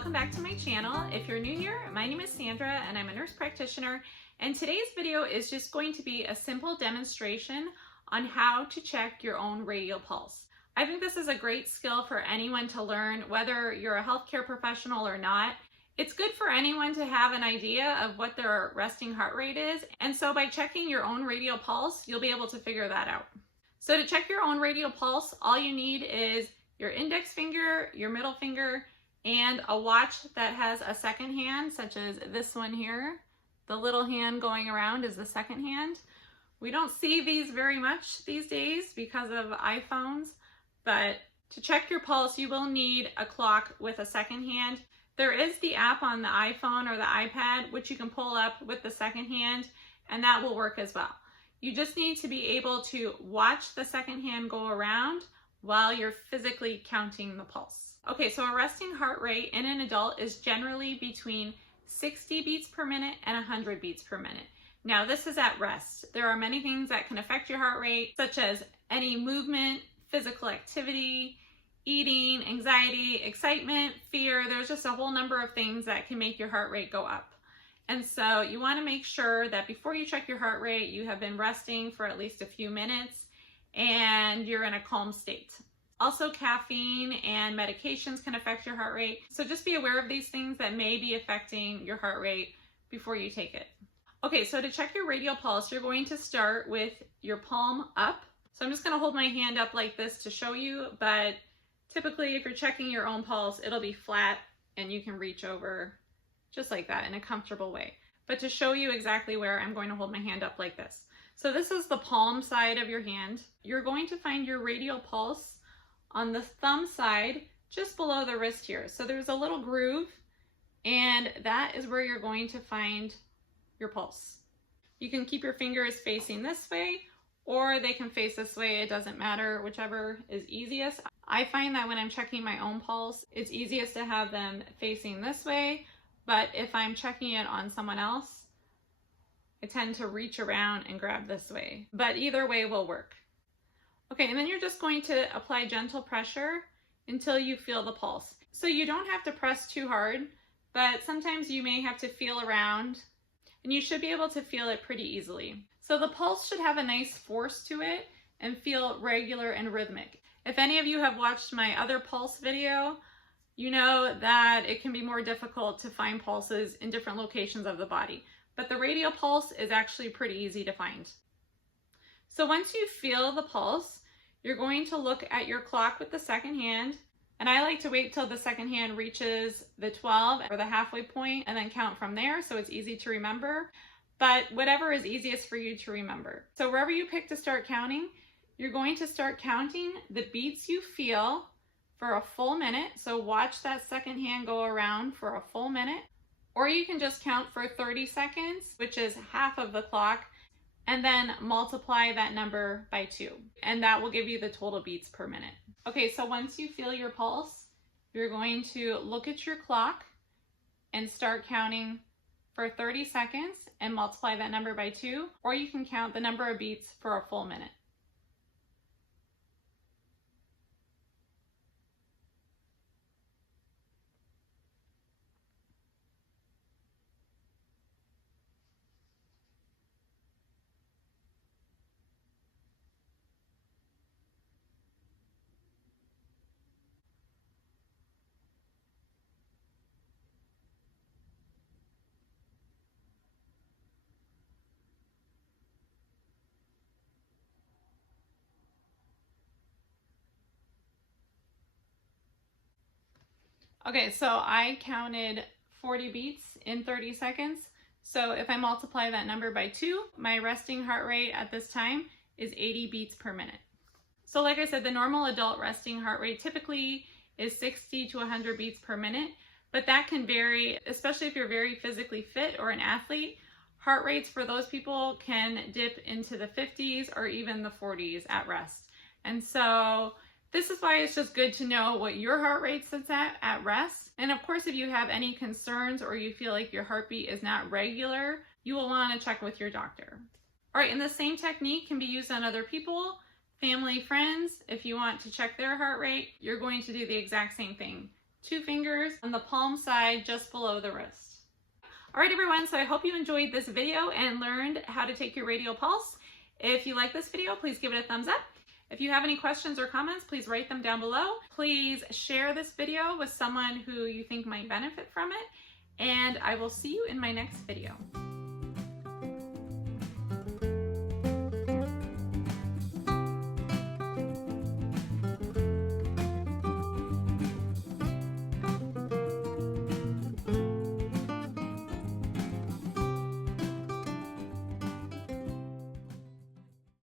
welcome back to my channel. If you're new here, my name is Sandra and I'm a nurse practitioner, and today's video is just going to be a simple demonstration on how to check your own radial pulse. I think this is a great skill for anyone to learn, whether you're a healthcare professional or not. It's good for anyone to have an idea of what their resting heart rate is, and so by checking your own radial pulse, you'll be able to figure that out. So to check your own radial pulse, all you need is your index finger, your middle finger, and a watch that has a second hand, such as this one here. The little hand going around is the second hand. We don't see these very much these days because of iPhones, but to check your pulse, you will need a clock with a second hand. There is the app on the iPhone or the iPad, which you can pull up with the second hand, and that will work as well. You just need to be able to watch the second hand go around while you're physically counting the pulse. Okay, so a resting heart rate in an adult is generally between 60 beats per minute and 100 beats per minute. Now, this is at rest. There are many things that can affect your heart rate, such as any movement, physical activity, eating, anxiety, excitement, fear. There's just a whole number of things that can make your heart rate go up. And so you want to make sure that before you check your heart rate, you have been resting for at least a few minutes and you're in a calm state. Also, caffeine and medications can affect your heart rate. So just be aware of these things that may be affecting your heart rate before you take it. Okay, so to check your radial pulse, you're going to start with your palm up. So I'm just going to hold my hand up like this to show you, but typically if you're checking your own pulse, it'll be flat and you can reach over just like that in a comfortable way. But to show you exactly where, I'm going to hold my hand up like this. So this is the palm side of your hand. You're going to find your radial pulse on the thumb side, just below the wrist here. So there's a little groove, and that is where you're going to find your pulse. You can keep your fingers facing this way, or they can face this way. It doesn't matter, whichever is easiest. I find that when I'm checking my own pulse, it's easiest to have them facing this way, but if I'm checking it on someone else, I tend to reach around and grab this way, but either way will work. Okay, and then you're just going to apply gentle pressure until you feel the pulse. So you don't have to press too hard, but sometimes you may have to feel around, and you should be able to feel it pretty easily. So the pulse should have a nice force to it and feel regular and rhythmic. If any of you have watched my other pulse video, you know that it can be more difficult to find pulses in different locations of the body. But the radial pulse is actually pretty easy to find. So once you feel the pulse, you're going to look at your clock with the second hand. And I like to wait till the second hand reaches the 12 or the halfway point and then count from there, so it's easy to remember. But whatever is easiest for you to remember. So wherever you pick to start counting, you're going to start counting the beats you feel for a full minute. So watch that second hand go around for a full minute. Or you can just count for 30 seconds, which is half of the clock, and then multiply that number by 2. And that will give you the total beats per minute. Okay, so once you feel your pulse, you're going to look at your clock and start counting for 30 seconds and multiply that number by 2, or you can count the number of beats for a full minute. Okay, so I counted 40 beats in 30 seconds. So if I multiply that number by 2, my resting heart rate at this time is 80 beats per minute. So like I said, the normal adult resting heart rate typically is 60 to 100 beats per minute, but that can vary, especially if you're very physically fit or an athlete. Heart rates for those people can dip into the 50s or even the 40s at rest. And so this is why it's just good to know what your heart rate sits at rest. And of course, if you have any concerns or you feel like your heartbeat is not regular, you will want to check with your doctor. All right, and the same technique can be used on other people, family, friends. If you want to check their heart rate, you're going to do the exact same thing. 2 fingers on the palm side just below the wrist. All right, everyone, so I hope you enjoyed this video and learned how to take your radial pulse. If you like this video, please give it a thumbs up. If you have any questions or comments, please write them down below. Please share this video with someone who you think might benefit from it, and I will see you in my next video.